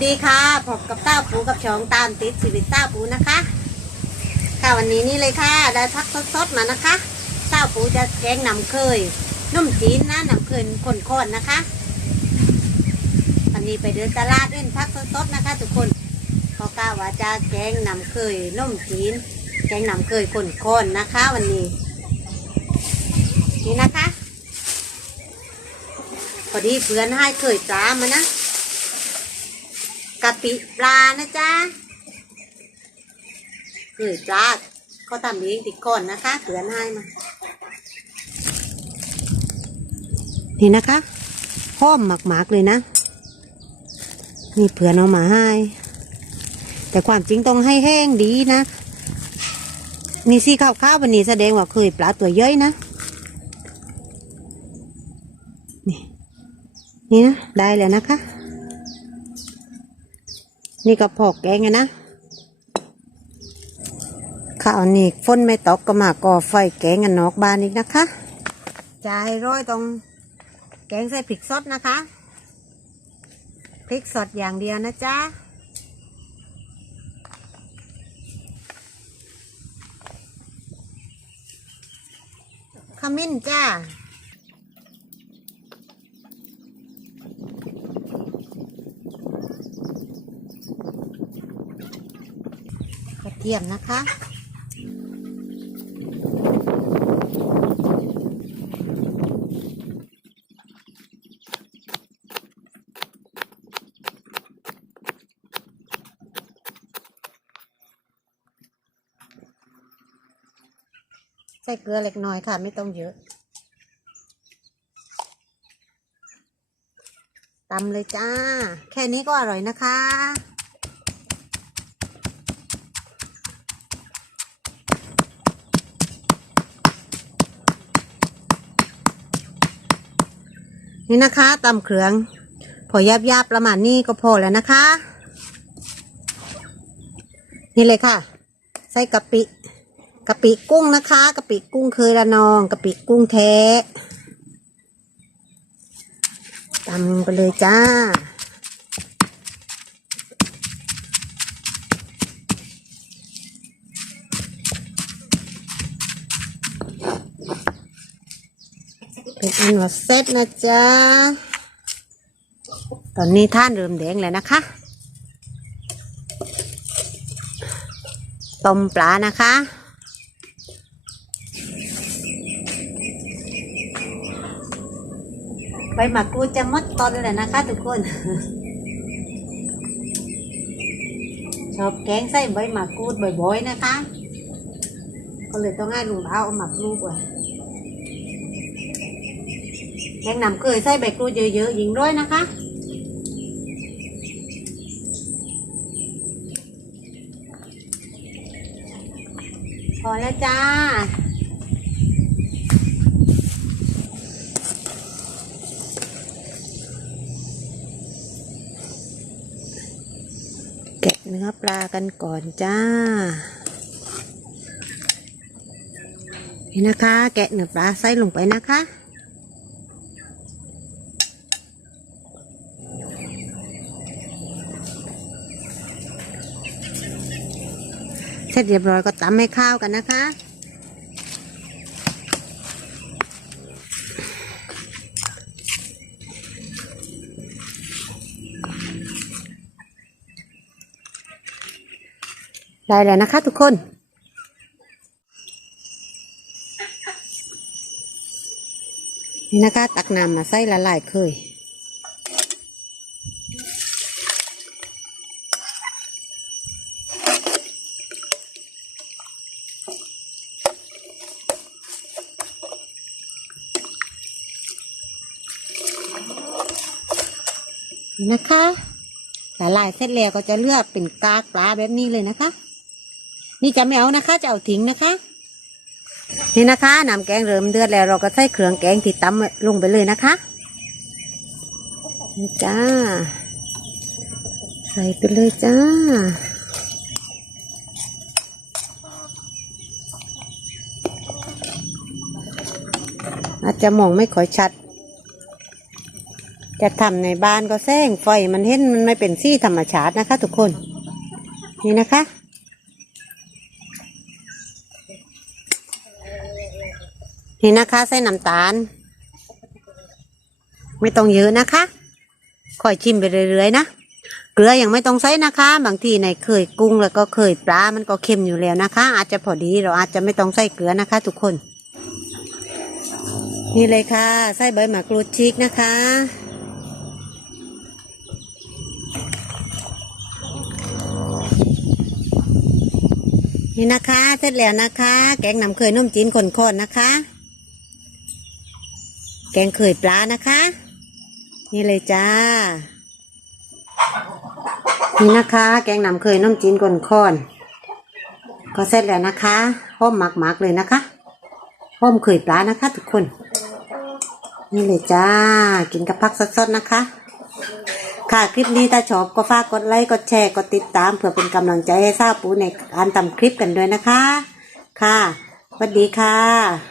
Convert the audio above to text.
สวัสดีค่ะพบกับต้าปูกับชองตามติดชีวิตต้าปูนะคะ ค่ะวันนี้นี่เลยค่ะได้พักสดๆมานะคะต้าปูจะแกงหนำเคยนุ่มจีนนะหนำเคยคนๆนะคะ วันนี้ไปเดินตลาดเล่นพักสดๆนะคะ ทุกคนเพอกล้าว่าจะแกงหนำเคยนุ่มจีน แกงหนำเคยคนๆนะคะ วันนี้ นี่นะคะพอดีเพื่อนให้เคยปลามานะ กะปิปลานะจ๊ะเคยปลาเขาทำเองติดก่อนนะคะเพื่อนให้มานี่นะคะหอมหมักๆเลยนะนี่เพื่อนเอามาให้ แต่ความจริงต้องให้แห้งดีนะนี่สีขาวๆวันนี้แสดงว่าเคยปลาตัวย่อยนะนี่นี่นะได้แล้วนะคะ นี่ก็พอกแกงนะข้าวนี่ฝนไม่ตกก็มาก่อไฟแกงกันนอกบ้านอีกนะคะจะให้ร้อยตรงแกงใส่พริกสดนะคะพริกสดอย่างเดียวนะจ๊ะขมิ้นจ้า กระ เทียมนะคะ ใส่เกลือเล็กน้อยค่ะ ไม่ต้องเยอะตำเลยจ้า แค่นี้ก็อร่อยนะคะ นี่นะคะตำเครืองพอยับยับๆประมาณนี้ก็พอแล้วนะคะ นี่เลยค่ะ ใส่กะปิกะปิกุ้งนะคะกะปิกุ้งเคยระนองกะปิกุ้งแท้ตำไปเลยจ้า อันว่าเสร็จนะจ๊ะ ตอนนี้ท่านเริ่มแดงแล้วนะคะต้มปลานะคะ ใบหมากรูดจะมดตอนเลยนะคะ ทุกคน ชอบแกงใส่ใบหมากรูดบ่อยๆนะคะ ก็เลยต้องให้ลุงเท้าเอาหมากรูดไว้ แกงหนำเคยใส่ใบกรูดเยอะๆยิงด้วยนะคะ พอแล้วจ้าแกะเนื้อปลากันก่อนจ้า นี่นะคะ แกะเนื้อปลาใส่ลงไปนะคะ ร็จเรียบร้อยก็ตำให้ข้าวกันนะคะ ได้แล้วนะคะทุกคนนี่นะคะ ตักน้ำมาใส่ละลายเคย นะคะ ละลายเสร็จแล้วก็จะเลือกเป็นกากปลาแบบนี้เลยนะคะ นี่จะไม่เอานะคะ จะเอาทิ้งนะคะ นี่นะคะน้ำแกงเริ่มเดือดแล้วเราก็ใส่เครื่องแกงที่ตำลงไปเลยนะคะนี่จ้า ใส่ไปเลยจ้าอาจจะมองไม่ค่อยชัด จะทำในบ้านก็แซงไฟมันเห็นมันไม่เป็นซี่ธรรมชาตินะคะ ทุกคน นี่นะคะ นี่นะคะใส่น้ำตาล ไม่ต้องเยอะนะคะค่อยชิมไปเรื่อยๆนะเกลือยังไม่ต้องใส่นะคะ บางทีในเคยกุ้งแล้วก็เคยปลา มันก็เค็มอยู่แล้วนะคะ อาจจะพอดีเราอาจจะไม่ต้องใส่เกลือนะคะ ทุกคน นี่เลยค่ะ ใส่ใบหมากรูดชิกนะคะ นี่นะคะ เสร็จแล้วนะคะ แกงน้ำเคยนุ่มจีนขนๆนนะคะ แกงเคยปลานะคะ นี่เลยจ้า นี่นะคะ แกงน้ำเคยน้ำจีนขนๆก็เสร็จแล้วนะคะห้อมหมักๆเลยนะคะห้อมเคยปลานะคะ ทุกคน นี่เลยจ้า กินกับพักสดๆนะคะ ค่ะคลิปนี้ถ้าชอบก็ฝากกดไลค์กดแชร์กดติดตามเพื่อเป็นกำลังใจให้ทราบปูในการทำคลิปกันด้วยนะคะ ค่ะสวัสดีค่ะ